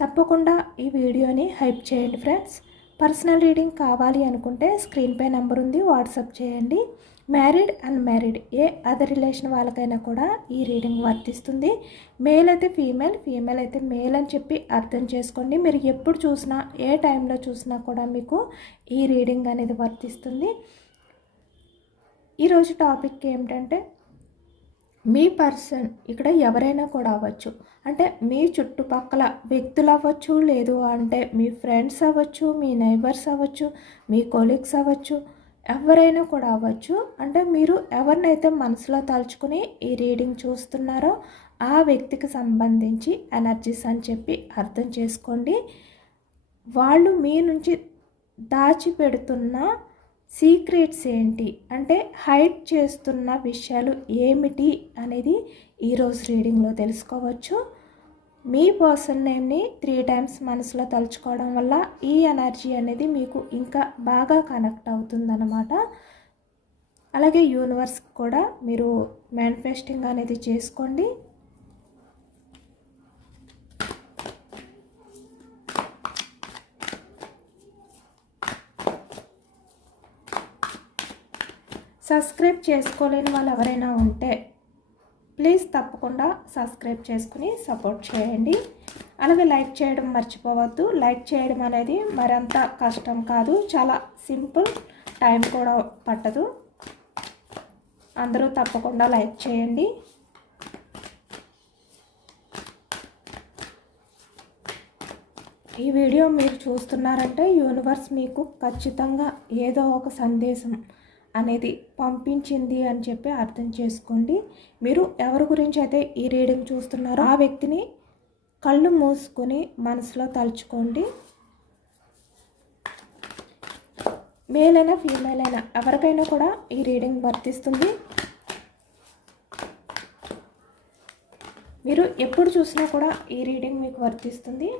తప్పకుండా ఈ వీడియోని హైప్ చేయండి ఫ్రెండ్స్. పర్సనల్ రీడింగ్ కావాలి అనుకుంటే స్క్రీన్పై నెంబర్ ఉంది వాట్సాప్ చేయండి. మ్యారీడ్ అన్మ్యారీడ్ ఏ అదర్ రిలేషన్ వాళ్ళకైనా కూడా ఈ రీడింగ్ వర్తిస్తుంది. మేల్ అయితే ఫీమేల్ ఫీమేల్ అయితే మేల్ అని చెప్పి అర్థం చేసుకోండి. మీరు ఎప్పుడు చూసినా ఏ టైంలో చూసినా కూడా మీకు ఈ రీడింగ్ అనేది వర్తిస్తుంది. ఈరోజు టాపిక్ ఏమిటంటే మీ పర్సన్ ఇక్కడ ఎవరైనా కూడా అవ్వచ్చు. అంటే మీ చుట్టుపక్కల వ్యక్తులు అవ్వచ్చు లేదు అంటే మీ ఫ్రెండ్స్ అవ్వచ్చు మీ నైబర్స్ అవ్వచ్చు మీ కొలీగ్స్ అవ్వచ్చు ఎవరైనా కూడా అవ్వచ్చు. అంటే మీరు ఎవరినైతే మనసులో తలుచుకుని ఈ రీడింగ్ చూస్తున్నారో ఆ వ్యక్తికి సంబంధించి ఎనర్జీస్ అని చెప్పి అర్థం చేసుకోండి. వాళ్ళు మీ నుంచి దాచిపెడుతున్న సీక్రెట్స్ ఏంటి? అంటే హైడ్ చేస్తున్న విషయాలు ఏమిటి అనేది ఈరోజు రీడింగ్లో తెలుసుకోవచ్చు. మీ పర్సన్ నేమ్ని త్రీ టైమ్స్ మనసులో తలుచుకోవడం వల్ల ఈ ఎనర్జీ అనేది మీకు ఇంకా బాగా కనెక్ట్ అవుతుందన్నమాట. అలాగే యూనివర్స్ కూడా మీరు మేనిఫెస్టింగ్ అనేది చేసుకోండి. సబ్స్క్రైబ్ చేసుకోలేని వాళ్ళు ఎవరైనా ఉంటే ప్లీజ్ తప్పకుండా సబ్స్క్రైబ్ చేసుకుని సపోర్ట్ చేయండి. అలాగే లైక్ చేయడం మర్చిపోవద్దు. లైక్ చేయడం అనేది మరంత కష్టం కాదు. చాలా సింపుల్ టైం కూడా పట్టదు. అందరూ తప్పకుండా లైక్ చేయండి. ఈ వీడియో మీరు చూస్తున్నారంటే యూనివర్స్ మీకు ఖచ్చితంగా ఏదో ఒక సందేశం అనేది పంపించింది అని చెప్పి అర్థం చేసుకోండి. మీరు ఎవరి గురించి అయితే ఈ రీడింగ్ చూస్తున్నారో ఆ వ్యక్తిని కళ్ళు మూసుకొని మనసులో తలుచుకోండి. మేల్ అయినా ఫీమేల్ అయినా ఎవరికైనా కూడా ఈ రీడింగ్ వర్తిస్తుంది. మీరు ఎప్పుడు చూసినా కూడా ఈ రీడింగ్ మీకు వర్తిస్తుంది.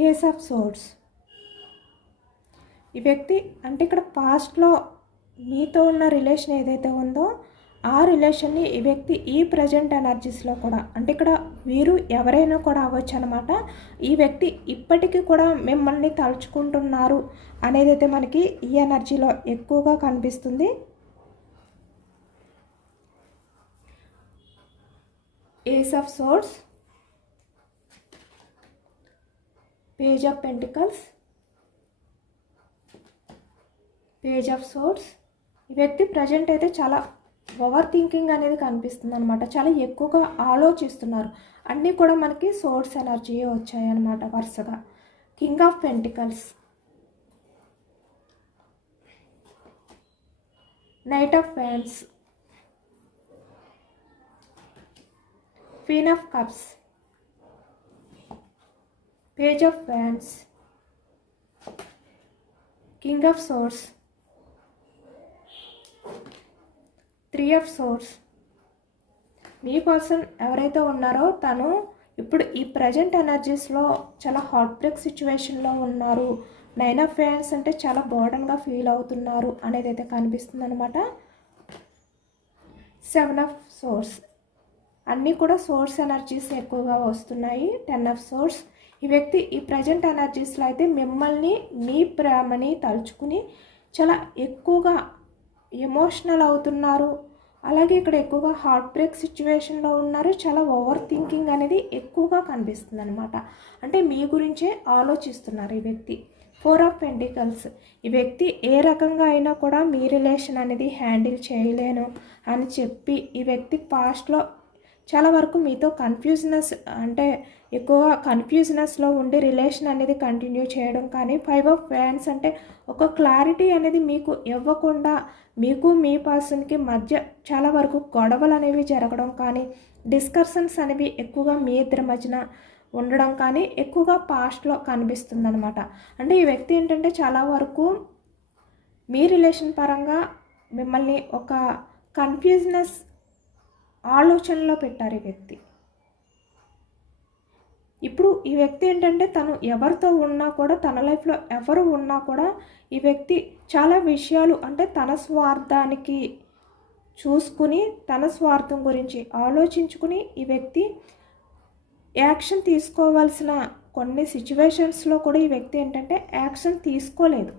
ఏస్ ఆఫ్ సోర్డ్స్ ఈ వ్యక్తి అంటే ఇక్కడ పాస్ట్లో మీతో ఉన్న రిలేషన్ ఏదైతే ఉందో ఆ రిలేషన్ని ఈ వ్యక్తి ఈ ప్రజెంట్ ఎనర్జీస్లో కూడా అంటే ఇక్కడ వీరు ఎవరైనా కూడా అవ్వచ్చు అనమాట ఈ వ్యక్తి ఇప్పటికీ కూడా మిమ్మల్ని తలుచుకుంటున్నారు అనేది అయితే మనకి ఈ ఎనర్జీలో ఎక్కువగా కనిపిస్తుంది. Ace of swords page of pentacles page of swords ఈ వ్యక్తి ప్రజెంట్ అయితే చాలా ఓవర్ థింకింగ్ అనేది కనిపిస్తుంది అనమాట చాలా ఎక్కువగా ఆలోచిస్తున్నారు. అన్నీ కూడా మనకి సోర్స్ ఎనర్జీ వచ్చాయన్నమాట వరుసగా. King of pentacles knight of fans queen of cups page of fans king of swords three of source me person ఎవరైతే ఉన్నారో తను ఇప్పుడు ఈ ప్రజెంట్ ఎనర్జీస్లో చాలా హార్ట్ బ్రేక్ సిచ్యువేషన్లో ఉన్నారు. నైన్ ఆఫ్ ఫ్యాన్స్ అంటే చాలా బోర్డన్గా ఫీల్ అవుతున్నారు అనేది అయితే కనిపిస్తుంది అనమాట సెవెన్ ఆఫ్ సోర్స్ అన్నీ కూడా సోర్స్ ఎనర్జీస్ ఎక్కువగా వస్తున్నాయి. టెన్ ఆఫ్ సోర్స్ ఈ వ్యక్తి ఈ ప్రజెంట్ ఎనర్జీస్లో అయితే మిమ్మల్ని మీ ప్రేమని తలుచుకుని చాలా ఎక్కువగా ఎమోషనల్ అవుతున్నారు. అలాగే ఇక్కడ ఎక్కువగా హార్ట్ బ్రేక్ సిచ్యువేషన్లో ఉన్నారు. చాలా ఓవర్ థింకింగ్ అనేది ఎక్కువగా కనిపిస్తుంది అనమాట అంటే మీ గురించే ఆలోచిస్తున్నారు ఈ వ్యక్తి. ఫోర్ ఆఫ్ పెంటికల్స్ ఈ వ్యక్తి ఏ రకంగా అయినా కూడా మీ రిలేషన్ అనేది హ్యాండిల్ చేయలేను అని చెప్పి ఈ వ్యక్తి పాస్ట్లో చాలా వరకు మీతో కన్ఫ్యూజ్నెస్ అంటే ఎక్కువ కన్ఫ్యూజ్నెస్లో ఉండి రిలేషన్ అనేది కంటిన్యూ చేయడం. కానీ ఫైవ్ ఆఫ్ ఫ్యాన్స్ అంటే ఒక క్లారిటీ అనేది మీకు ఇవ్వకుండా మీకు మీ పర్సన్కి మధ్య చాలా వరకు గొడవలు అనేవి జరగడం. కానీ డిస్కషన్స్ అనేవి ఎక్కువగా మీ ఇద్దరి మధ్యన ఉండడం. కానీ ఎక్కువగా పాస్ట్లో కనిపిస్తుంది అనమాట అంటే ఈ వ్యక్తి ఏంటంటే చాలా వరకు మీ రిలేషన్ పరంగా మిమ్మల్ని ఒక కన్ఫ్యూజ్నెస్ ఆలోచనలో పెట్టారు ఈ వ్యక్తి. ఇప్పుడు ఈ వ్యక్తి ఏంటంటే తను ఎవరితో ఉన్నా కూడా తన లైఫ్లో ఎవరు ఉన్నా కూడా ఈ వ్యక్తి చాలా విషయాలు అంటే తన స్వార్థానికి చూసుకుని తన స్వార్థం గురించి ఆలోచించుకుని ఈ వ్యక్తి యాక్షన్ తీసుకోవాల్సిన కొన్ని సిచ్యువేషన్స్లో కూడా ఈ వ్యక్తి ఏంటంటే యాక్షన్ తీసుకోలేదు.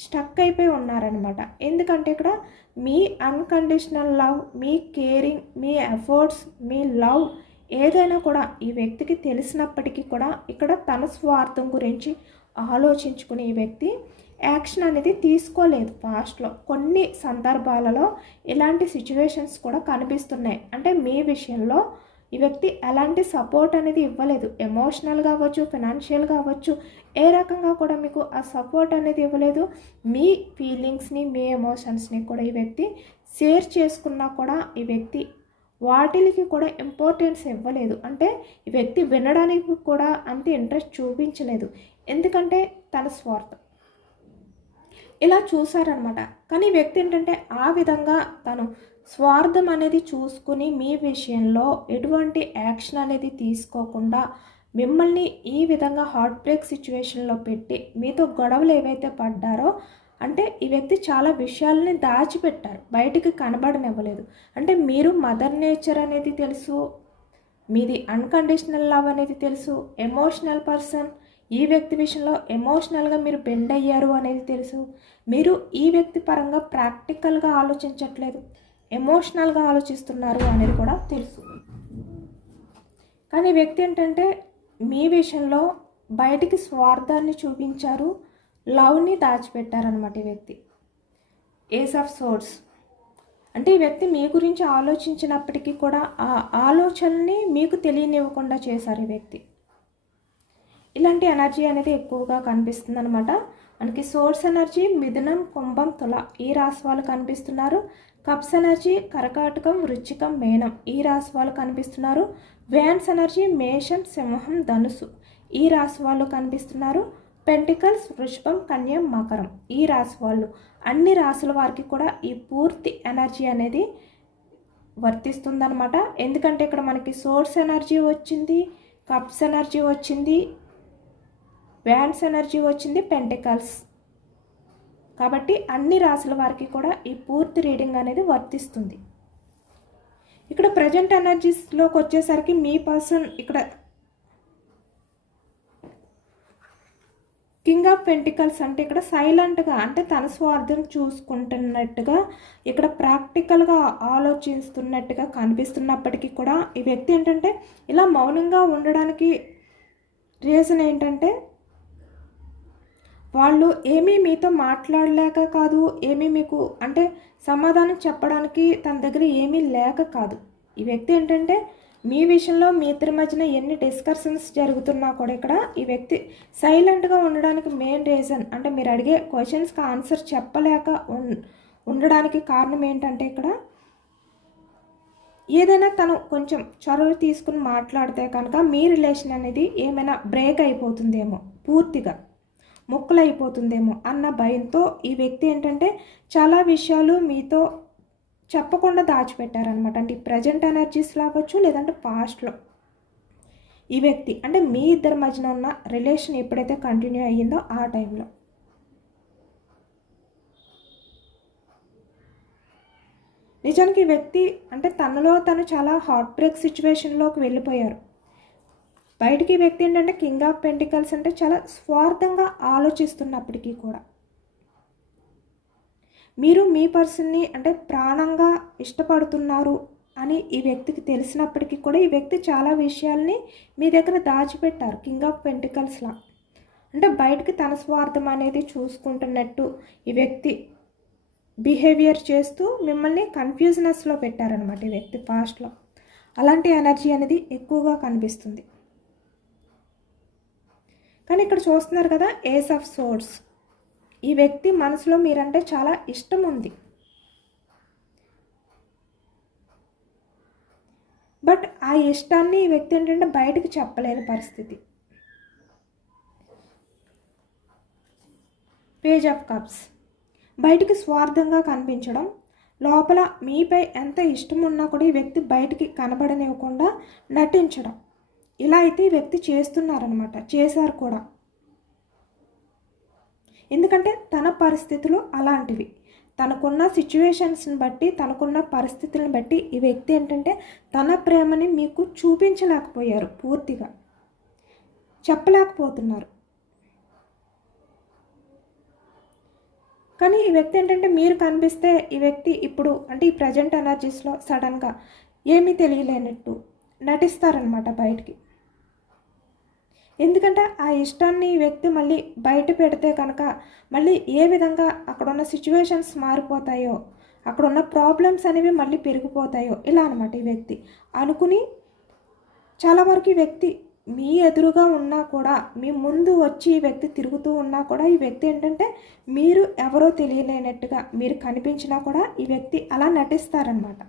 స్టక్ అయిపోయి ఉన్నారనమాట ఎందుకంటే ఇక్కడ మీ అన్కండిషనల్ లవ్ మీ కేరింగ్ మీ ఎఫర్ట్స్ మీ లవ్ ఏదైనా కూడా ఈ వ్యక్తికి తెలిసినప్పటికీ కూడా ఇక్కడ తన స్వార్థం గురించి ఆలోచించుకుని ఈ వ్యక్తి యాక్షన్ అనేది తీసుకోలేదు పాస్ట్లో కొన్ని సందర్భాలలో ఇలాంటి సిచ్యువేషన్స్ కూడా కనిపిస్తున్నాయి. అంటే మీ విషయంలో ఈ వ్యక్తి ఎలాంటి సపోర్ట్ అనేది ఇవ్వలేదు. ఎమోషనల్ కావచ్చు ఫినాన్షియల్ కావచ్చు ఏ రకంగా కూడా మీకు ఆ సపోర్ట్ అనేది ఇవ్వలేదు. మీ ఫీలింగ్స్ని మీ ఎమోషన్స్ని కూడా ఈ వ్యక్తి షేర్ చేసుకున్నా కూడా ఈ వ్యక్తి వాటికి కూడా ఇంపార్టెన్స్ ఇవ్వలేదు. అంటే వ్యక్తి వినడానికి కూడా అంత ఇంట్రెస్ట్ చూపించలేదు. ఎందుకంటే తన స్వార్థం. ఇలా చూసారనమాట కానీ వ్యక్తి ఏంటంటే ఆ విధంగా తను స్వార్థం అనేది చూసుకుని మీ విషయంలో ఎటువంటి యాక్షన్ అనేది తీసుకోకుండా మిమ్మల్ని ఈ విధంగా హార్ట్ బ్రేక్ సిచ్యువేషన్లో పెట్టి మీతో గొడవలు ఏవైతే పడ్డారో అంటే ఈ వ్యక్తి చాలా విషయాలని దాచిపెట్టారు. బయటికి కనబడనివ్వలేదు. అంటే మీరు మదర్ నేచర్ అనేది తెలుసు మీది అన్కండిషనల్ లవ్ అనేది తెలుసు ఎమోషనల్ పర్సన్ ఈ వ్యక్తి విషయంలో ఎమోషనల్గా మీరు బెండ్ అయ్యారు అనేది తెలుసు. మీరు ఈ వ్యక్తి పరంగా ప్రాక్టికల్గా ఆలోచించట్లేదు ఎమోషనల్గా ఆలోచిస్తున్నారు అనేది కూడా తెలుసు. కానీ వ్యక్తి ఏంటంటే మీ విషయంలో బయటికి స్వార్థాన్ని చూపించారు లవ్ని దాచిపెట్టారనమాట ఈ వ్యక్తి. ఏస్ ఆఫ్ సోర్స్ అంటే ఈ వ్యక్తి మీ గురించి ఆలోచించినప్పటికీ కూడా ఆ ఆలోచనని మీకు తెలియనివ్వకుండా చేశారు ఈ వ్యక్తి. ఇలాంటి ఎనర్జీ అనేది ఎక్కువగా కనిపిస్తుంది అనమాట మనకి సోర్స్ ఎనర్జీ మిథునం కుంభం తుల ఈ రాశి వాళ్ళు కనిపిస్తున్నారు. కప్స్ ఎనర్జీ కరకాటకం వృచ్చికం మేనం ఈ రాశి వాళ్ళు కనిపిస్తున్నారు. వ్యాన్స్ ఎనర్జీ మేషం సింహం ధనుసు ఈ రాశి వాళ్ళు కనిపిస్తున్నారు. పెంటికల్స్ వృషభం కన్యం మకరం. ఈ రాశి వాళ్ళు అన్ని రాశుల వారికి కూడా ఈ పూర్తి ఎనర్జీ అనేది వర్తిస్తుందనమాట ఎందుకంటే ఇక్కడ మనకి సోర్స్ ఎనర్జీ వచ్చింది కప్స్ ఎనర్జీ వచ్చింది వ్యాన్స్ ఎనర్జీ వచ్చింది పెంటికల్స్. కాబట్టి అన్ని రాసుల వారికి కూడా ఈ పూర్తి రీడింగ్ అనేది వర్తిస్తుంది. ఇక్కడ ప్రజెంట్ ఎనర్జీస్లోకి వచ్చేసరికి మీ పర్సన్ ఇక్కడ కింగ్ ఆఫ్ పెంటికల్స్ అంటే ఇక్కడ సైలెంట్గా అంటే తన స్వార్థం చూసుకుంటున్నట్టుగా ఇక్కడ ప్రాక్టికల్గా ఆలోచిస్తున్నట్టుగా కనిపిస్తున్నప్పటికీ కూడా ఈ వ్యక్తి ఏంటంటే ఇలా మౌనంగా ఉండడానికి రీజన్ ఏంటంటే వాళ్ళు ఏమీ మీతో మాట్లాడలేక కాదు ఏమీ మీకు అంటే సమాధానం చెప్పడానికి తన దగ్గర ఏమీ లేక కాదు. ఈ వ్యక్తి ఏంటంటే మీ విషయంలో మీ ఇద్దరి మధ్యన ఎన్ని డిస్కషన్స్ జరుగుతున్నా కూడా ఇక్కడ ఈ వ్యక్తి సైలెంట్గా ఉండడానికి మెయిన్ రీజన్ అంటే మీరు అడిగే క్వశ్చన్స్కి ఆన్సర్ చెప్పలేక ఉండడానికి కారణం ఏంటంటే ఇక్కడ ఏదైనా తను కొంచెం చొరవ తీసుకుని మాట్లాడితే కనుక మీ రిలేషన్ అనేది ఏమైనా బ్రేక్ అయిపోతుందేమో పూర్తిగా ముక్కలైపోతుందేమో అన్న భయంతో ఈ వ్యక్తి ఏంటంటే చాలా విషయాలు మీతో చెప్పకుండా దాచిపెట్టారనమాట అంటే ప్రజెంట్ ఎనర్జీస్ లాగొచ్చు లేదంటే పాస్ట్లో ఈ వ్యక్తి అంటే మీ ఇద్దరి మధ్యన ఉన్న రిలేషన్ ఎప్పుడైతే కంటిన్యూ అయ్యిందో ఆ టైంలో నిజానికి ఈ వ్యక్తి అంటే తనలో తను చాలా హార్ట్ బ్రేక్ సిచ్యువేషన్లోకి వెళ్ళిపోయారు. బయటికి వ్యక్తి ఏంటంటే కింగ్ ఆఫ్ పెంటికల్స్ అంటే చాలా స్వార్థంగా ఆలోచిస్తున్నప్పటికీ కూడా. మీరు మీ పర్సన్ని అంటే ప్రాణంగా ఇష్టపడుతున్నారు అని ఈ వ్యక్తికి తెలిసినప్పటికీ కూడా ఈ వ్యక్తి చాలా విషయాల్ని మీ దగ్గర దాచిపెట్టారు కింగ్ ఆఫ్ పెంటికల్స్లా అంటే బయటకి తన స్వార్థం అనేది చూసుకుంటున్నట్టు ఈ వ్యక్తి బిహేవియర్ చేస్తూ మిమ్మల్ని కన్ఫ్యూజనెస్లో పెట్టారనమాట ఈ వ్యక్తి పాస్ట్లో. అలాంటి ఎనర్జీ అనేది ఎక్కువగా కనిపిస్తుంది. కానీ ఇక్కడ చూస్తున్నారు కదా ఏస్ ఆఫ్ సోర్స్ ఈ వ్యక్తి మనసులో మీరంటే చాలా ఇష్టం ఉంది బట్ ఆ ఇష్టాన్ని ఈ వ్యక్తి ఏంటంటే బయటకు చెప్పలేని పరిస్థితి. Page of cups. బయటికి స్వార్థంగా కనిపించడం లోపల మీపై ఎంత ఇష్టం ఉన్నా కూడా ఈ వ్యక్తి బయటికి కనబడనివ్వకుండా నటించడం. ఇలా అయితే ఈ వ్యక్తి చేస్తున్నారనమాట చేశారు కూడా. ఎందుకంటే తన పరిస్థితులు అలాంటివి. తనకున్న సిచ్యువేషన్స్ని బట్టి తనకున్న పరిస్థితులను బట్టి ఈ వ్యక్తి ఏంటంటే తన ప్రేమని మీకు చూపించలేకపోయారు పూర్తిగా. చెప్పలేకపోతున్నారు. కానీ ఈ వ్యక్తి ఏంటంటే మీరు కనిపిస్తే ఈ వ్యక్తి ఇప్పుడు అంటే ఈ ప్రజెంట్ ఎనర్జీస్లో సడన్గా ఏమీ తెలియలేనట్టు నటిస్తారనమాట బయటికి. ఎందుకంటే ఆ ఇష్టాన్ని ఈ వ్యక్తి మళ్ళీ బయట పెడితే కనుక మళ్ళీ ఏ విధంగా అక్కడున్న సిచ్యువేషన్స్ మారిపోతాయో అక్కడున్న ప్రాబ్లమ్స్ అనేవి మళ్ళీ పెరిగిపోతాయో ఇలా అనమాట ఈ వ్యక్తి. అనుకుని చాలా వరకు ఈ వ్యక్తి మీ ఎదురుగా ఉన్నా కూడా మీ ముందు వచ్చి ఈ వ్యక్తి తిరుగుతూ ఉన్నా కూడా ఈ వ్యక్తి ఏంటంటే మీరు ఎవరో తెలియలేనట్టుగా మీరు కనిపించినా కూడా ఈ వ్యక్తి అలా నటిస్తారనమాట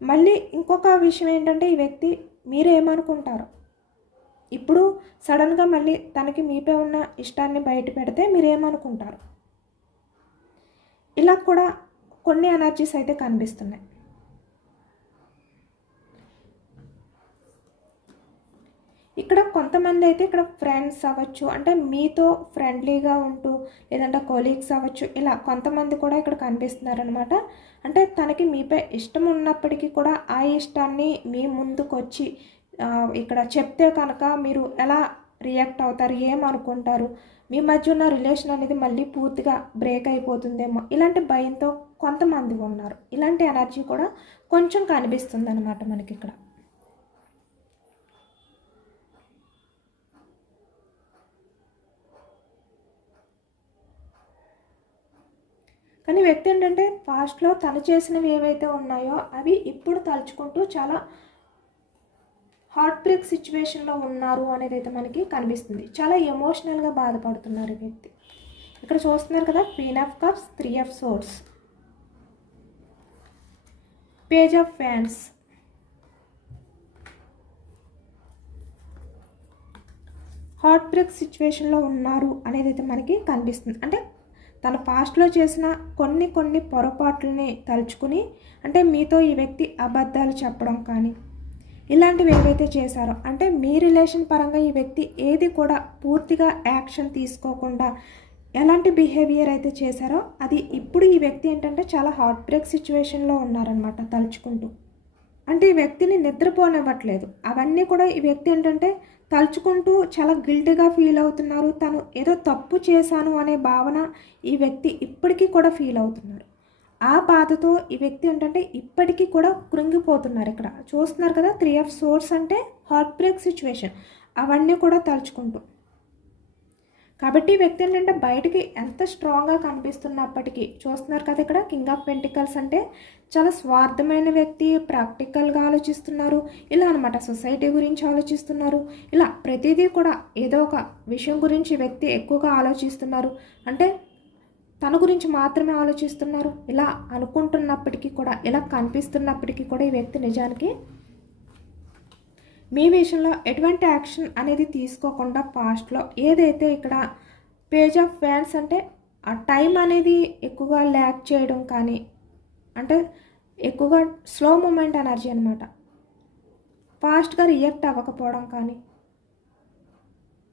మళ్ళీ ఇంకొక విషయం ఏంటంటే ఈ వ్యక్తి మీరేమనుకుంటారు? ఇప్పుడు సడన్గా మళ్ళీ తనకి మీపై ఉన్న ఇష్టాన్ని బయట పెడితే మీరేమనుకుంటారు? ఇలా కూడా కొన్ని ఎనర్జీస్ అయితే కనిపిస్తున్నాయి. ఇక్కడ కొంతమంది అయితే ఇక్కడ ఫ్రెండ్స్ అవ్వచ్చు అంటే మీతో ఫ్రెండ్లీగా ఉంటూ లేదంటే కొలీగ్స్ అవ్వచ్చు ఇలా కొంతమంది కూడా ఇక్కడ కనిపిస్తున్నారనమాట అంటే తనకి మీపై ఇష్టం ఉన్నప్పటికీ కూడా ఆ ఇష్టాన్ని మీ ముందుకు వచ్చి ఇక్కడ చెప్తే కనుక మీరు ఎలా రియాక్ట్ అవుతారు ఏమనుకుంటారు మీ మధ్య ఉన్న రిలేషన్ అనేది మళ్ళీ పూర్తిగా బ్రేక్ అయిపోతుందేమో ఇలాంటి భయంతో కొంతమంది ఉన్నారు. ఇలాంటి ఎనర్జీ కూడా కొంచెం కనిపిస్తుంది అనమాట మనకి ఇక్కడ. కానీ వ్యక్తి ఏంటంటే పాస్ట్లో తను చేసినవి ఏవైతే ఉన్నాయో అవి ఇప్పుడు తలుచుకుంటూ చాలా హార్ట్ బ్రేక్ సిచ్యువేషన్లో ఉన్నారు అనేది అయితే మనకి కనిపిస్తుంది. చాలా ఎమోషనల్గా బాధపడుతున్నారు ఈ వ్యక్తి. ఇక్కడ చూస్తున్నారు కదా queen of cups three of swords page of fans heart break సిచ్యువేషన్లో ఉన్నారు అనేది అయితే మనకి కనిపిస్తుంది. అంటే తన పాస్ట్లో చేసిన కొన్ని కొన్ని పొరపాట్లని తలుచుకుని అంటే మీతో ఈ వ్యక్తి అబద్ధాలు చెప్పడం కానీ ఇలాంటివి ఏవైతే చేశారో అంటే మీ రిలేషన్ పరంగా ఈ వ్యక్తి ఏది కూడా పూర్తిగా యాక్షన్ తీసుకోకుండా ఎలాంటి బిహేవియర్ అయితే చేశారో అది ఇప్పుడు ఈ వ్యక్తి ఏంటంటే చాలా హార్ట్ బ్రేక్ సిచ్యువేషన్లో ఉన్నారనమాట తలుచుకుంటూ. అంటే ఈ వ్యక్తిని నిద్రపోనివ్వట్లేదు. అవన్నీ కూడా ఈ వ్యక్తి ఏంటంటే తలుచుకుంటూ చాలా గిల్టీగా ఫీల్ అవుతున్నారు. తను ఏదో తప్పు చేశాను అనే భావన ఈ వ్యక్తి ఇప్పటికీ కూడా ఫీల్ అవుతున్నారు. ఆ బాధతో ఈ వ్యక్తి ఏంటంటే ఇప్పటికీ కూడా కృంగిపోతున్నారు ఇక్కడ. చూస్తున్నారు కదా త్రీ ఆఫ్ సోర్స్ అంటే హార్ట్ బ్రేక్ సిచ్యువేషన్ అవన్నీ కూడా తలుచుకుంటూ. కాబట్టి ఈ వ్యక్తి ఏంటంటే బయటికి ఎంత స్ట్రాంగ్గా కనిపిస్తున్నప్పటికీ చూస్తున్నారు కదా ఇక్కడ కింగ్ ఆఫ్ పెంటికల్స్ అంటే చాలా స్వార్థమైన వ్యక్తి ప్రాక్టికల్గా ఆలోచిస్తున్నారు ఇలా అనమాట సొసైటీ గురించి ఆలోచిస్తున్నారు ఇలా ప్రతిదీ కూడా ఏదో ఒక విషయం గురించి వ్యక్తి ఎక్కువగా ఆలోచిస్తున్నారు. అంటే తన గురించి మాత్రమే ఆలోచిస్తున్నారు? ఇలా అనుకుంటున్నప్పటికీ కూడా ఇలా కనిపిస్తున్నప్పటికీ కూడా ఈ వ్యక్తి నిజానికి మీ విషయంలో ఎటువంటి యాక్షన్ అనేది తీసుకోకుండా పాస్ట్లో ఏదైతే ఇక్కడ పేజ్ ఆఫ్ ఫ్యాన్స్ అంటే ఆ టైం అనేది ఎక్కువగా ల్యాక్ చేయడం కానీ అంటే ఎక్కువగా స్లో మూమెంట్ ఎనర్జీ అనమాట ఫాస్ట్గా రియాక్ట్ అవ్వకపోవడం కానీ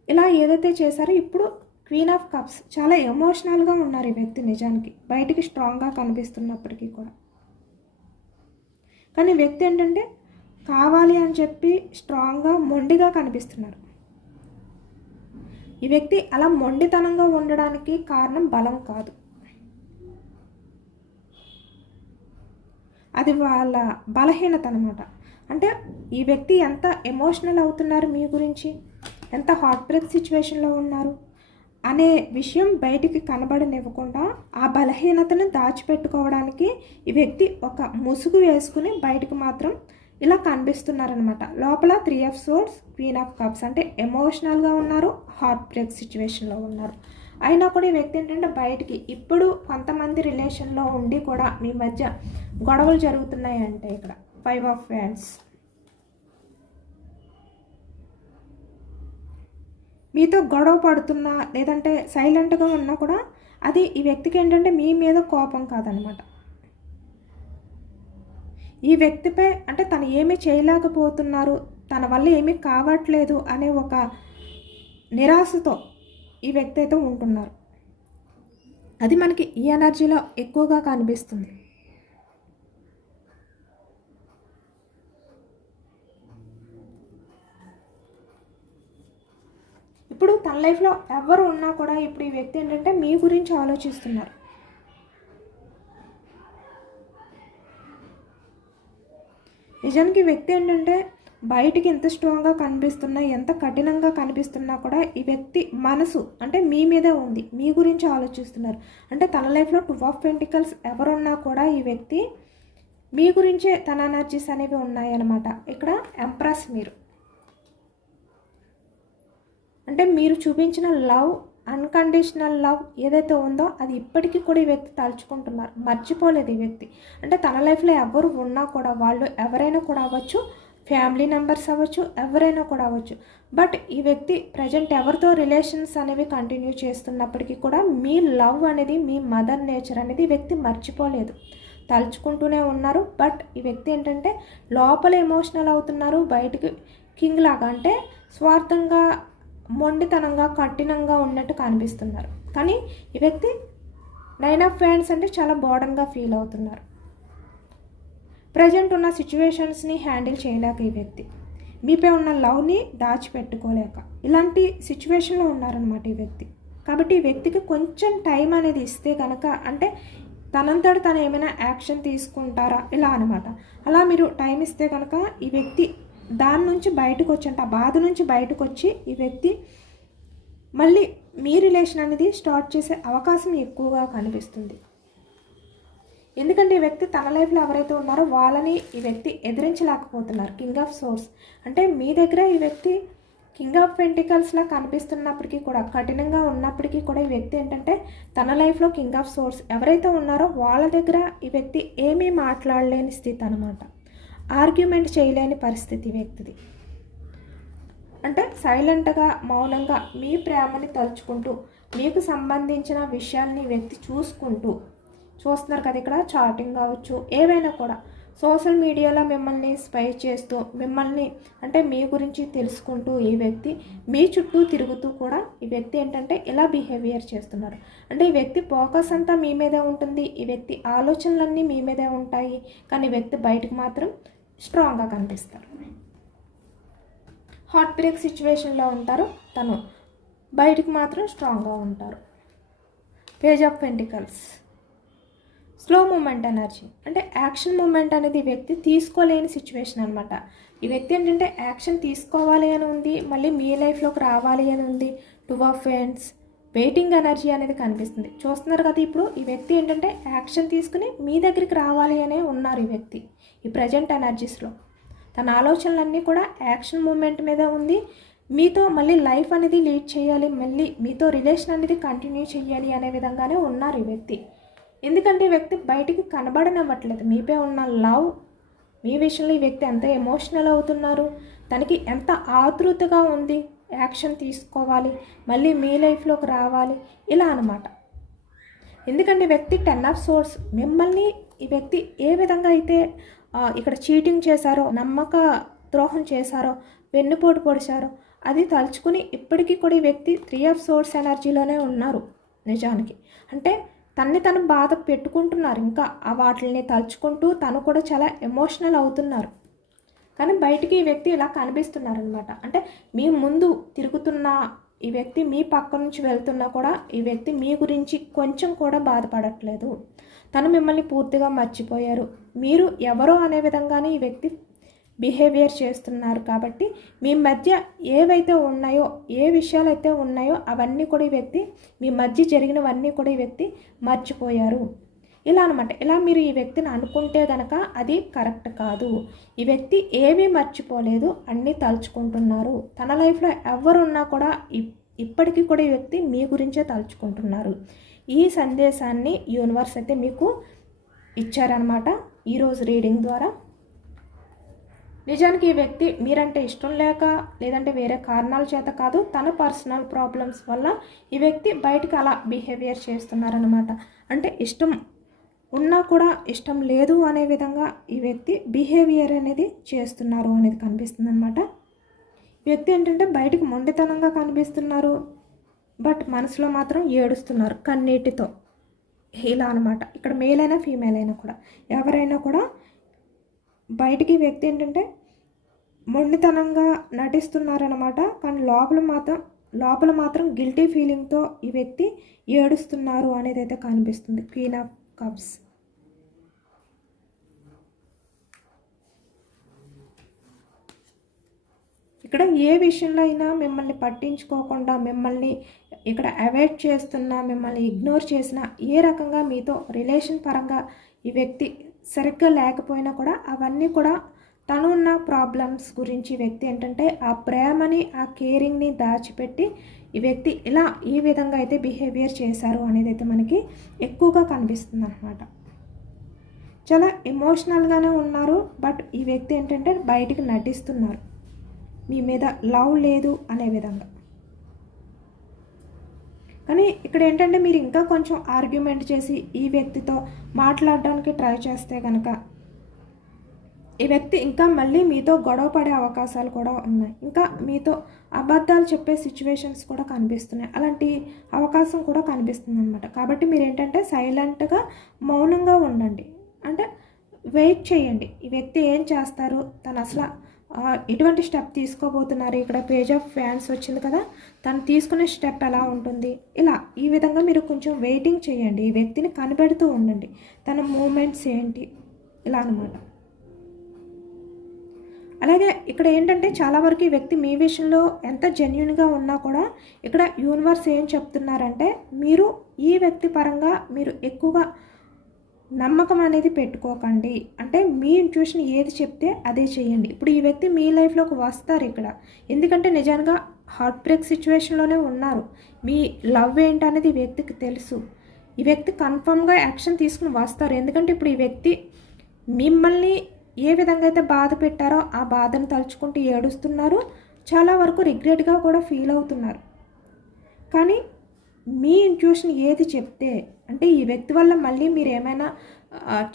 ఇలా ఏదైతే చేశారో ఇప్పుడు క్వీన్ ఆఫ్ కప్స్ చాలా ఎమోషనల్గా ఉన్నారు ఈ వ్యక్తి నిజానికి. బయటికి స్ట్రాంగ్గా కనిపిస్తున్నప్పటికీ కూడా. కానీ వ్యక్తి ఏంటంటే కావాలి అని చెప్పి స్ట్రాంగ్గా మొండిగా కనిపిస్తున్నారు. ఈ వ్యక్తి అలా మొండితనంగా ఉండడానికి కారణం బలం కాదు. అది వాళ్ళ బలహీనత అనమాట అంటే ఈ వ్యక్తి ఎంత ఎమోషనల్ అవుతున్నారు మీ గురించి? ఎంత హార్ట్ బ్రేక్ సిచ్యువేషన్లో ఉన్నారు? అనే విషయం బయటికి కనబడనివ్వకుండా ఆ బలహీనతను దాచిపెట్టుకోవడానికి ఈ వ్యక్తి ఒక ముసుగు వేసుకుని బయటకు మాత్రం ఇలా కనిపిస్తున్నారనమాట లోపల three of swords queen of cups అంటే ఎమోషనల్గా ఉన్నారు హార్ట్ బ్రేక్ సిచ్యువేషన్లో ఉన్నారు. అయినా కూడా ఈ వ్యక్తి ఏంటంటే బయటికి ఇప్పుడు కొంతమంది రిలేషన్లో ఉండి కూడా మీ మధ్య గొడవలు జరుగుతున్నాయి అంటే ఇక్కడ. ఫైవ్ ఆఫ్ ఫ్యాన్స్ మీతో గొడవ పడుతున్నా లేదంటే సైలెంట్గా ఉన్నా కూడా అది ఈ వ్యక్తికి ఏంటంటే మీ మీద కోపం కాదనమాట. ఈ వ్యక్తిపై అంటే తను ఏమీ చేయలేకపోతున్నారు తన వల్ల ఏమీ కావట్లేదు అనే ఒక నిరాశతో ఈ వ్యక్తి అయితే ఉంటున్నారు. అది మనకి ఈ ఎనర్జీలో ఎక్కువగా కనిపిస్తుంది. ఇప్పుడు తన లైఫ్లో ఎవరు ఉన్నా కూడా ఇప్పుడు ఈ వ్యక్తి ఏంటంటే మీ గురించి ఆలోచిస్తున్నారు. నిజానికి వ్యక్తి ఏంటంటే బయటికి ఎంత స్ట్రాంగ్గా కనిపిస్తున్నా ఎంత కఠినంగా కనిపిస్తున్నా కూడా ఈ వ్యక్తి మనసు అంటే మీ మీదే ఉంది. మీ గురించి ఆలోచిస్తున్నారు. అంటే తన లైఫ్లో టూ ఆఫ్ పెంటికల్స్ ఎవరున్నా కూడా ఈ వ్యక్తి మీ గురించే తన ఎనర్జీస్ అనేవి ఉన్నాయన్నమాట. ఇక్కడ ఎంప్రెస్ మీరు. అంటే మీరు చూపించిన లవ్ అన్కండిషనల్ లవ్ ఏదైతే ఉందో అది ఇప్పటికీ కూడా ఈ వ్యక్తి తలుచుకుంటున్నారు. మర్చిపోలేదు ఈ వ్యక్తి. అంటే తన లైఫ్లో ఎవరు ఉన్నా కూడా వాళ్ళు ఎవరైనా కూడా అవ్వచ్చు. ఫ్యామిలీ మెంబర్స్ అవ్వచ్చు ఎవరైనా కూడా అవ్వచ్చు. బట్ ఈ వ్యక్తి ప్రజెంట్ ఎవరితో రిలేషన్స్ అనేవి కంటిన్యూ చేస్తున్నప్పటికీ కూడా మీ లవ్ అనేది మీ మదర్ నేచర్ అనేది ఈ వ్యక్తి మర్చిపోలేదు. తలుచుకుంటూనే ఉన్నారు. బట్ ఈ వ్యక్తి ఏంటంటే లోపల ఎమోషనల్ అవుతున్నారు. బయటికి కింగ్ లాగా అంటే స్వార్థంగా మొండితనంగా కఠినంగా ఉన్నట్టు కనిపిస్తున్నారు. కానీ ఈ వ్యక్తి నైన్ ఆఫ్ ఫ్యాన్స్ అంటే చాలా బోర్డన్గా ఫీల్ అవుతున్నారు. ప్రజెంట్ ఉన్న సిచ్యువేషన్స్ని హ్యాండిల్ చేయలేక ఈ వ్యక్తి. మీపై ఉన్న లవ్ని దాచిపెట్టుకోలేక. ఇలాంటి సిచ్యువేషన్లో ఉన్నారనమాట ఈ వ్యక్తి. కాబట్టి ఈ వ్యక్తికి కొంచెం టైం అనేది ఇస్తే కనుక అంటే తనంతట తను ఏమైనా యాక్షన్ తీసుకుంటారా ఇలా అనమాట అలా మీరు టైం ఇస్తే కనుక ఈ వ్యక్తి దాని నుంచి బయటకు వచ్చి అంటే ఆ బాధ నుంచి బయటకు వచ్చి ఈ వ్యక్తి మళ్ళీ మీ రిలేషన్ అనేది స్టార్ట్ చేసే అవకాశం ఎక్కువగా కనిపిస్తుంది. ఎందుకంటే ఈ వ్యక్తి తన లైఫ్లో ఎవరైతే ఉన్నారో వాళ్ళని ఈ వ్యక్తి ఎదిరించలేకపోతున్నారు. కింగ్ ఆఫ్ సోర్స్ అంటే మీ దగ్గర ఈ వ్యక్తి కింగ్ ఆఫ్ పెంటికల్స్లా కనిపిస్తున్నప్పటికీ కూడా కఠినంగా ఉన్నప్పటికీ కూడా ఈ వ్యక్తి ఏంటంటే తన లైఫ్లో కింగ్ ఆఫ్ సోర్స్ ఎవరైతే ఉన్నారో వాళ్ళ దగ్గర ఈ వ్యక్తి ఏమీ మాట్లాడలేని స్థితి అనమాట ఆర్గ్యుమెంట్ చేయలేని పరిస్థితి వ్యక్తిది. అంటే సైలెంట్గా మౌనంగా మీ ప్రేమని తలుచుకుంటూ మీకు సంబంధించిన విషయాల్ని వ్యక్తి చూసుకుంటూ చూస్తున్నారు కదా ఇక్కడ చాటింగ్ కావచ్చు ఏవైనా కూడా. సోషల్ మీడియాలో మిమ్మల్ని స్పై చేస్తూ మిమ్మల్ని అంటే మీ గురించి తెలుసుకుంటూ ఈ వ్యక్తి మీ చుట్టూ తిరుగుతూ కూడా ఈ వ్యక్తి ఏంటంటే ఇలా బిహేవియర్ చేస్తున్నారు. అంటే ఈ వ్యక్తి ఫోకస్ అంతా మీ మీదే ఉంటుంది ఈ వ్యక్తి ఆలోచనలన్నీ మీ మీదే ఉంటాయి కానీ వ్యక్తి బయటకు మాత్రం స్ట్రాంగ్గా కనిపిస్తారు. హార్ట్ బ్రేక్ సిచ్యువేషన్లో ఉంటారు. తను బయటికి మాత్రం స్ట్రాంగ్గా ఉంటారు. Page of pentacles. Slow moment energy. అంటే యాక్షన్ మూమెంట్ అనేది ఈ వ్యక్తి తీసుకోలేని సిచ్యువేషన్ అనమాట ఈ వ్యక్తి ఏంటంటే యాక్షన్ తీసుకోవాలి అని ఉంది మళ్ళీ మీ లైఫ్లోకి రావాలి అని ఉంది. Two of friends waiting energy అనేది కనిపిస్తుంది. చూస్తున్నారు కదా ఇప్పుడు ఈ వ్యక్తి ఏంటంటే యాక్షన్ తీసుకుని మీ దగ్గరికి రావాలి అనే ఉన్నారు ఈ వ్యక్తి ఈ ప్రజెంట్ ఎనర్జీస్లో తన ఆలోచనలన్నీ కూడా యాక్షన్ మూమెంట్ మీద ఉంది. మీతో మళ్ళీ లైఫ్ అనేది లీడ్ చేయాలి మళ్ళీ మీతో రిలేషన్ అనేది కంటిన్యూ చేయాలి అనే విధంగానే ఉన్నారు ఈ వ్యక్తి. ఎందుకంటే ఈ వ్యక్తి బయటికి కనబడనివ్వట్లేదు. మీపై ఉన్న లవ్ మీ విషయంలో ఈ వ్యక్తి ఎంత ఎమోషనల్ అవుతున్నారు తనకి ఎంత ఆతృతగా ఉంది యాక్షన్ తీసుకోవాలి మళ్ళీ మీ లైఫ్లోకి రావాలి ఇలా అనమాట ఎందుకంటే వ్యక్తి టెన్ ఆఫ్ సోర్స్ మిమ్మల్ని ఈ వ్యక్తి ఏ విధంగా అయితే ఇక్కడ చీటింగ్ చేశారో నమ్మక ద్రోహం చేశారో వెన్నుపోటు పొడిచారో అది తలుచుకుని ఇప్పటికీ కూడా ఈ వ్యక్తి త్రీ ఆఫ్ సోర్స్ ఎనర్జీలోనే ఉన్నారు నిజానికి. అంటే తన్ని తను బాధ పెట్టుకుంటున్నారు ఇంకా ఆ వాటిని తలుచుకుంటూ తను కూడా చాలా ఎమోషనల్ అవుతున్నారు. కానీ బయటికి ఈ వ్యక్తి ఇలా కనిపిస్తున్నారనమాట. అంటే మీ ముందు తిరుగుతున్న ఈ వ్యక్తి మీ పక్క నుంచి వెళ్తున్నా కూడా ఈ వ్యక్తి మీ గురించి కొంచెం కూడా బాధపడట్లేదు. తను మిమ్మల్ని పూర్తిగా మర్చిపోయారు. మీరు ఎవరో అనే విధంగానే ఈ వ్యక్తి బిహేవియర్ చేస్తున్నారు కాబట్టి మీ మధ్య ఏవైతే ఉన్నాయో ఏ విషయాలు అయితే ఉన్నాయో అవన్నీ కూడా ఈ వ్యక్తి మీ మధ్య జరిగినవన్నీ కూడా ఈ వ్యక్తి మర్చిపోయారు. ఇలా అనమాట ఇలా మీరు ఈ వ్యక్తిని అనుకుంటే గనక అది కరెక్ట్ కాదు. ఈ వ్యక్తి ఏమీ మర్చిపోలేదు అన్నీ తలుచుకుంటున్నారు. తన లైఫ్లో ఎవరున్నా కూడా ఇప్పటికీ కూడా ఈ వ్యక్తి మీ గురించే తలుచుకుంటున్నారు. ఈ సందేశాన్ని యూనివర్స్ అయితే మీకు ఇచ్చారనమాట ఈరోజు రీడింగ్ ద్వారా. నిజానికి ఈ వ్యక్తి మీరంటే ఇష్టం లేక లేదంటే వేరే కారణాల చేత కాదు తన పర్సనల్ ప్రాబ్లమ్స్ వల్ల ఈ వ్యక్తి బయటకు అలా బిహేవియర్ చేస్తున్నారనమాట అంటే ఇష్టం ఉన్నా కూడా ఇష్టం లేదు అనే విధంగా ఈ వ్యక్తి బిహేవియర్ అనేది చేస్తున్నారు అనేది కనిపిస్తుంది అనమాట వ్యక్తి ఏంటంటే బయటకు మొండితనంగా కనిపిస్తున్నారు బట్ మనసులో మాత్రం ఏడుస్తున్నారు కన్నీటితో. ఇలా అనమాట ఇక్కడ మేల్ అయినా ఫీమేల్ అయినా కూడా. ఎవరైనా కూడా బయటికి వ్యక్తి ఏంటంటే మొండితనంగా నటిస్తున్నారనమాట కానీ లోపల మాత్రం లోపల మాత్రం గిల్టీ ఫీలింగ్తో ఈ వ్యక్తి ఏడుస్తున్నారు అనేది అయితే కనిపిస్తుంది. క్వీన్ ఆఫ్ కప్స్ ఇక్కడ ఏ విషయంలో అయినా మిమ్మల్ని పట్టించుకోకుండా మిమ్మల్ని ఇక్కడ అవాయిడ్ చేస్తున్నా మిమ్మల్ని ఇగ్నోర్ చేసినా ఏ రకంగా మీతో రిలేషన్ పరంగా ఈ వ్యక్తి సరిగ్గా లేకపోయినా కూడా అవన్నీ కూడా తను ఉన్న ప్రాబ్లమ్స్ గురించి వ్యక్తి ఏంటంటే ఆ ప్రేమని ఆ కేరింగ్ని దాచిపెట్టి ఈ వ్యక్తి ఇలా ఈ విధంగా అయితే బిహేవియర్ చేశారు అనేది అయితే మనకి ఎక్కువగా కనిపిస్తుంది అనమాట చాలా ఎమోషనల్గానే ఉన్నారు బట్ ఈ వ్యక్తి ఏంటంటే బయటికి నటిస్తున్నారు. మీ మీద లవ్ లేదు అనే విధంగా. కానీ ఇక్కడ ఏంటంటే మీరు ఇంకా కొంచెం ఆర్గ్యుమెంట్ చేసి ఈ వ్యక్తితో మాట్లాడడానికి ట్రై చేస్తే కనుక ఈ వ్యక్తి ఇంకా మళ్ళీ మీతో గొడవ పడే అవకాశాలు కూడా ఉన్నాయి. ఇంకా మీతో అబద్ధాలు చెప్పే సిచ్యువేషన్స్ కూడా కనిపిస్తున్నాయి. అలాంటి అవకాశం కూడా కనిపిస్తుంది అనమాట కాబట్టి మీరు ఏంటంటే సైలెంట్గా మౌనంగా ఉండండి. అంటే వెయిట్ చేయండి. ఈ వ్యక్తి ఏం చేస్తారు? తను అసలు ఎటువంటి స్టెప్ తీసుకోబోతున్నారు? ఇక్కడ పేజ్ ఆఫ్ ఫ్యాన్స్ వచ్చింది కదా? తను తీసుకునే స్టెప్ ఎలా ఉంటుంది? ఇలా ఈ విధంగా మీరు కొంచెం వెయిటింగ్ చేయండి. ఈ వ్యక్తిని కనిపెడుతూ ఉండండి. తన మూమెంట్స్ ఏంటి? ఇలా అనమాట అలాగే ఇక్కడ ఏంటంటే చాలా వరకు ఈ వ్యక్తి మీ విషయంలో ఎంత జెన్యున్గా ఉన్నా కూడా ఇక్కడ యూనివర్స్ ఏం చెప్తున్నారంటే మీరు ఈ వ్యక్తి పరంగా మీరు ఎక్కువగా నమ్మకం అనేది పెట్టుకోకండి. అంటే మీ ఇంట్యూషన్ ఏది చెప్తే అదే చేయండి. ఇప్పుడు ఈ వ్యక్తి మీ లైఫ్లోకి వస్తారు ఇక్కడ. ఎందుకంటే నిజంగా హార్ట్ బ్రేక్ సిచ్యువేషన్లోనే ఉన్నారు. మీ లవ్ ఏంటనేది ఈ వ్యక్తికి తెలుసు. ఈ వ్యక్తి కన్ఫర్మ్గా యాక్షన్ తీసుకుని వస్తారు. ఎందుకంటే ఇప్పుడు ఈ వ్యక్తి మిమ్మల్ని ఏ విధంగా అయితే బాధ పెట్టారో ఆ బాధను తలుచుకుంటూ ఏడుస్తున్నారు చాలా వరకు రిగ్రెట్గా కూడా ఫీల్ అవుతున్నారు. కానీ మీ ఇంట్యూషన్ ఏది చెప్తే అంటే ఈ వ్యక్తి వల్ల మళ్ళీ మీరు ఏమైనా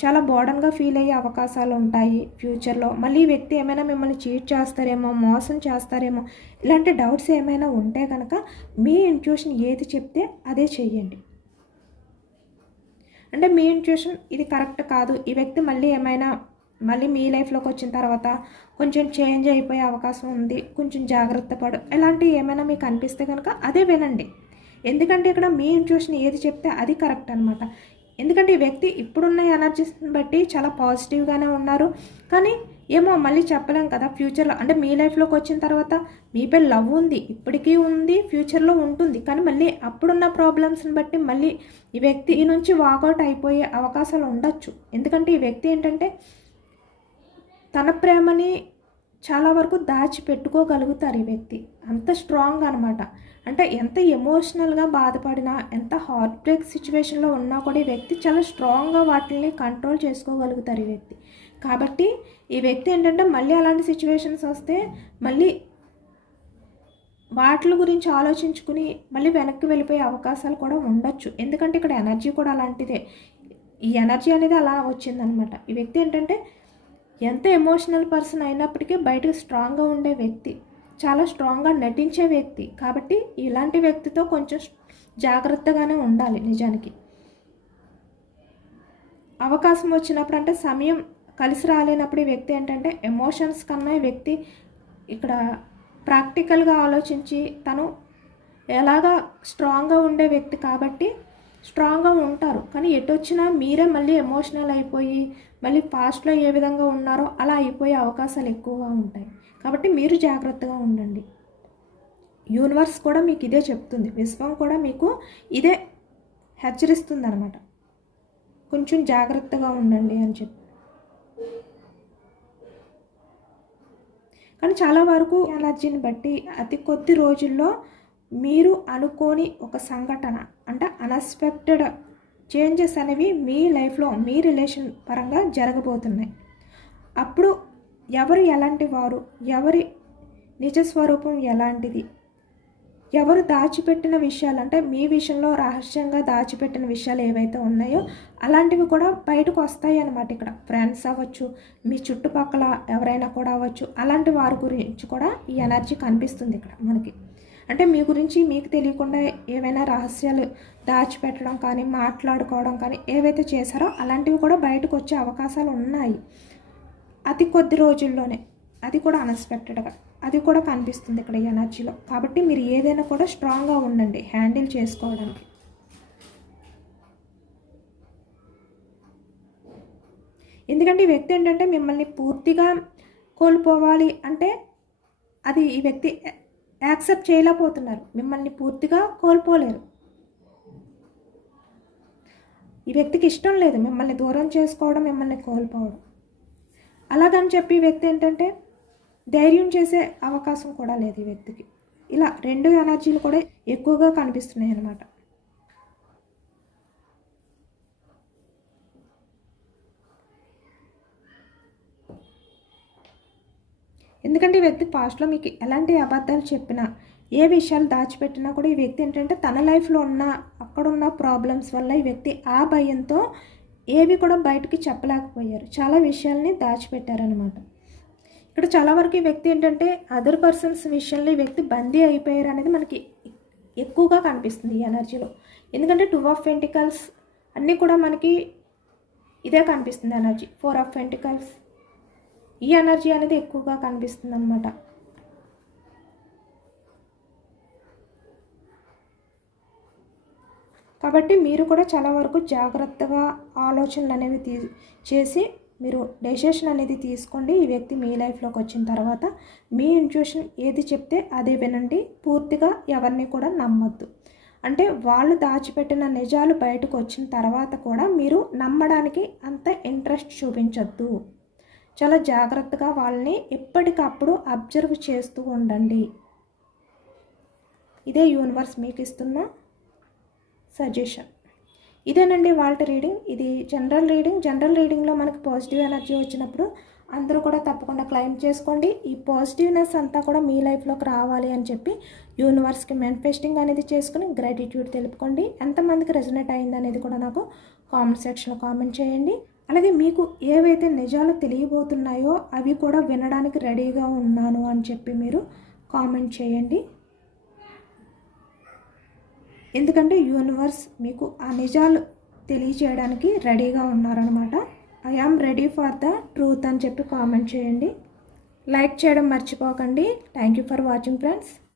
చాలా బోర్డన్గా ఫీల్ అయ్యే అవకాశాలు ఉంటాయి ఫ్యూచర్లో మళ్ళీ ఈ వ్యక్తి ఏమైనా మిమ్మల్ని చీట్ చేస్తారేమో మోసం చేస్తారేమో ఇలాంటి డౌట్స్ ఏమైనా ఉంటే కనుక మీ ఇంట్యూషన్ ఏది చెప్తే అదే చెయ్యండి. అంటే మీ ఇంట్యూషన్ ఇది కరెక్ట్ కాదు. ఈ వ్యక్తి మళ్ళీ ఏమైనా మళ్ళీ మీ లైఫ్లోకి వచ్చిన తర్వాత కొంచెం చేంజ్ అయిపోయే అవకాశం ఉంది. కొంచెం జాగ్రత్త పడు. ఇలాంటివి ఏమైనా మీకు అనిపిస్తే కనుక అదే వినండి. ఎందుకంటే ఇక్కడ మీ ఇంట్యూషన్ ఏది చెప్తే అది కరెక్ట్ అనమాట ఎందుకంటే ఈ వ్యక్తి ఇప్పుడున్న ఎనర్జీస్ని బట్టి చాలా పాజిటివ్గానే ఉన్నారు. కానీ ఏమో మళ్ళీ చెప్పలేం కదా ఫ్యూచర్లో అంటే మీ లైఫ్లోకి వచ్చిన తర్వాత మీపై లవ్ ఉంది. ఇప్పటికీ ఉంది ఫ్యూచర్లో ఉంటుంది. కానీ మళ్ళీ అప్పుడున్న ప్రాబ్లమ్స్ని బట్టి మళ్ళీ ఈ వ్యక్తి నుంచి వాకౌట్ అయిపోయే అవకాశాలు ఉండొచ్చు. ఎందుకంటే ఈ వ్యక్తి ఏంటంటే తన ప్రేమని చాలా వరకు దాచిపెట్టుకోగలుగుతారు ఈ వ్యక్తి. అంత స్ట్రాంగ్ అనమాట అంటే ఎంత ఎమోషనల్గా బాధపడినా ఎంత హార్ట్ బ్రేక్ సిచ్యువేషన్లో ఉన్నా కూడా ఈ వ్యక్తి చాలా స్ట్రాంగ్గా వాటిని కంట్రోల్ చేసుకోగలుగుతారు ఈ వ్యక్తి. కాబట్టి ఈ వ్యక్తి ఏంటంటే మళ్ళీ అలాంటి సిచ్యువేషన్స్ వస్తే మళ్ళీ వాటి గురించి ఆలోచించుకుని మళ్ళీ వెనక్కి వెళ్ళిపోయే అవకాశాలు కూడా ఉండొచ్చు. ఎందుకంటే ఇక్కడ ఎనర్జీ కూడా అలాంటిదే. ఈ ఎనర్జీ అనేది అలా వచ్చిందనమాట ఈ వ్యక్తి ఏంటంటే ఎంత ఎమోషనల్ పర్సన్ అయినప్పటికీ బయటకు స్ట్రాంగ్గా ఉండే వ్యక్తి చాలా స్ట్రాంగ్గా నటించే వ్యక్తి. కాబట్టి ఇలాంటి వ్యక్తితో కొంచెం జాగ్రత్తగానే ఉండాలి నిజానికి. అవకాశం వచ్చినప్పుడు అంటే సమయం కలిసి రాలేనప్పుడు ఈ వ్యక్తి ఏంటంటే ఎమోషన్స్ కన్నా ఈ వ్యక్తి ఇక్కడ ప్రాక్టికల్గా ఆలోచించి తను ఎలాగా స్ట్రాంగ్గా ఉండే వ్యక్తి కాబట్టి స్ట్రాంగ్గా ఉంటారు. కానీ ఎటు వచ్చినా మీరే మళ్ళీ ఎమోషనల్ అయిపోయి మళ్ళీ పాస్ట్లో ఏ విధంగా ఉన్నారో అలా అయిపోయే అవకాశాలు ఎక్కువగా ఉంటాయి. కాబట్టి మీరు జాగ్రత్తగా ఉండండి. యూనివర్స్ కూడా మీకు ఇదే చెప్తుంది. విశ్వం కూడా మీకు ఇదే హెచ్చరిస్తుంది అనమాట కొంచెం జాగ్రత్తగా ఉండండి అని చెప్పి. కానీ చాలా వరకు ఎనర్జీని బట్టి అతి కొద్ది రోజుల్లో మీరు అనుకోని ఒక సంఘటన అంటే అన్ఎక్స్పెక్టెడ్ చేంజెస్ అనేవి మీ లైఫ్లో మీ రిలేషన్ పరంగా జరగబోతున్నాయి. అప్పుడు ఎవరు ఎలాంటి వారు? ఎవరి నిజ స్వరూపం ఎలాంటిది? ఎవరు దాచిపెట్టిన విషయాలు అంటే మీ విషయంలో రహస్యంగా దాచిపెట్టిన విషయాలు ఏవైతే ఉన్నాయో అలాంటివి కూడా బయటకు వస్తాయి అన్నమాట ఇక్కడ. ఫ్రెండ్స్ అవ్వచ్చు మీ చుట్టుపక్కల ఎవరైనా కూడా అవ్వచ్చు అలాంటి వారి గురించి కూడా ఈ ఎనర్జీ కనిపిస్తుంది ఇక్కడ మనకి. అంటే మీ గురించి మీకు తెలియకుండా ఏవైనా రహస్యాలు దాచిపెట్టడం కానీ మాట్లాడుకోవడం కానీ ఏవైతే చేశారో అలాంటివి కూడా బయటకు వచ్చే అవకాశాలు ఉన్నాయి. అతి కొద్ది రోజుల్లోనే. అది కూడా అన్ఎక్స్పెక్టెడ్గా. అది కూడా కనిపిస్తుంది ఇక్కడ ఎనర్జీలో. కాబట్టి మీరు ఏదైనా కూడా స్ట్రాంగ్గా ఉండండి హ్యాండిల్ చేసుకోవడానికి. ఎందుకంటే ఈ వ్యక్తి ఏంటంటే మిమ్మల్ని పూర్తిగా కోల్పోవాలి అంటే అది ఈ వ్యక్తి యాక్సెప్ట్ చేయలేకపోతున్నారు. మిమ్మల్ని పూర్తిగా కోల్పోలేరు. ఈ వ్యక్తికి ఇష్టం లేదు. మిమ్మల్ని దూరం చేసుకోవడం మిమ్మల్ని కోల్పోవడం. అలాగని చెప్పి వ్యక్తి ఏంటంటే ధైర్యం చేసే అవకాశం కూడా లేదు ఈ వ్యక్తికి. ఇలా రెండు ఎనర్జీలు కూడా ఎక్కువగా కనిపిస్తున్నాయి అన్నమాట ఎందుకంటే ఈ వ్యక్తి పాస్ట్లో మీకు ఎలాంటి అబద్ధాలు చెప్పినా ఏ విషయాలు దాచిపెట్టినా కూడా ఈ వ్యక్తి ఏంటంటే తన లైఫ్లో ఉన్న అక్కడున్న ప్రాబ్లమ్స్ వల్ల ఈ వ్యక్తి ఆ భయంతో ఏవి కూడా బయటికి చెప్పలేకపోయారు. చాలా విషయాల్ని దాచిపెట్టారనమాట ఇక్కడ చాలా వరకు ఈ వ్యక్తి ఏంటంటే అదర్ పర్సన్స్ విషయంలో ఈ వ్యక్తి బందీ అయిపోయారు అనేది మనకి ఎక్కువగా కనిపిస్తుంది ఈ ఎనర్జీలో. ఎందుకంటే టూ ఆఫ్ వెంటికల్స్ అన్నీ కూడా మనకి ఇదే కనిపిస్తుంది ఎనర్జీ. ఫోర్ ఆఫ్ వెంటికల్స్ ఈ ఎనర్జీ అనేది ఎక్కువగా కనిపిస్తుంది అనమాట కాబట్టి మీరు కూడా చాలా వరకు జాగ్రత్తగా ఆలోచనలు అనేవి తీ చేసి మీరు డెసిషన్ అనేది తీసుకోండి. ఈ వ్యక్తి మీ లైఫ్లోకి వచ్చిన తర్వాత మీ ఇంట్యూషన్ ఏది చెప్తే అదే వినండి. పూర్తిగా ఎవరిని కూడా నమ్మొద్దు. అంటే వాళ్ళు దాచిపెట్టిన నిజాలు బయటకు వచ్చిన తర్వాత కూడా మీరు నమ్మడానికి అంత ఇంట్రెస్ట్ చూపించొద్దు. చాలా జాగ్రత్తగా వాళ్ళని ఎప్పటికప్పుడు అబ్జర్వ్ చేస్తూ ఉండండి. ఇదే యూనివర్స్ మీకు ఇస్తున్న సజెషన్. ఇదేనండి వాళ్ళ రీడింగ్. ఇది జనరల్ రీడింగ్. జనరల్ రీడింగ్లో మనకి పాజిటివ్ ఎనర్జీ వచ్చినప్పుడు అందరూ కూడా తప్పకుండా క్లైమ్ చేసుకోండి. ఈ పాజిటివ్నెస్ అంతా కూడా మీ లైఫ్లోకి రావాలి అని చెప్పి యూనివర్స్కి మేనిఫెస్టింగ్ అనేది చేసుకుని గ్రాటిట్యూడ్ తెలుపుకోండి. ఎంతమందికి రెజనేట్ అయింది అనేది కూడా నాకు కామెంట్ సెక్షన్లో కామెంట్ చేయండి. అలాగే మీకు ఏవైతే నిజాలు తెలియబోతున్నాయో అవి కూడా వినడానికి రెడీగా ఉన్నాను అని చెప్పి మీరు కామెంట్ చేయండి. ఎందుకంటే యూనివర్స్ మీకు ఆ నిజాలు తెలియచేయడానికి రెడీగా ఉన్నారనమాట I am ready for the truth అని చెప్పి కామెంట్ చేయండి. లైక్ చేయడం మర్చిపోకండి. Thank you for watching friends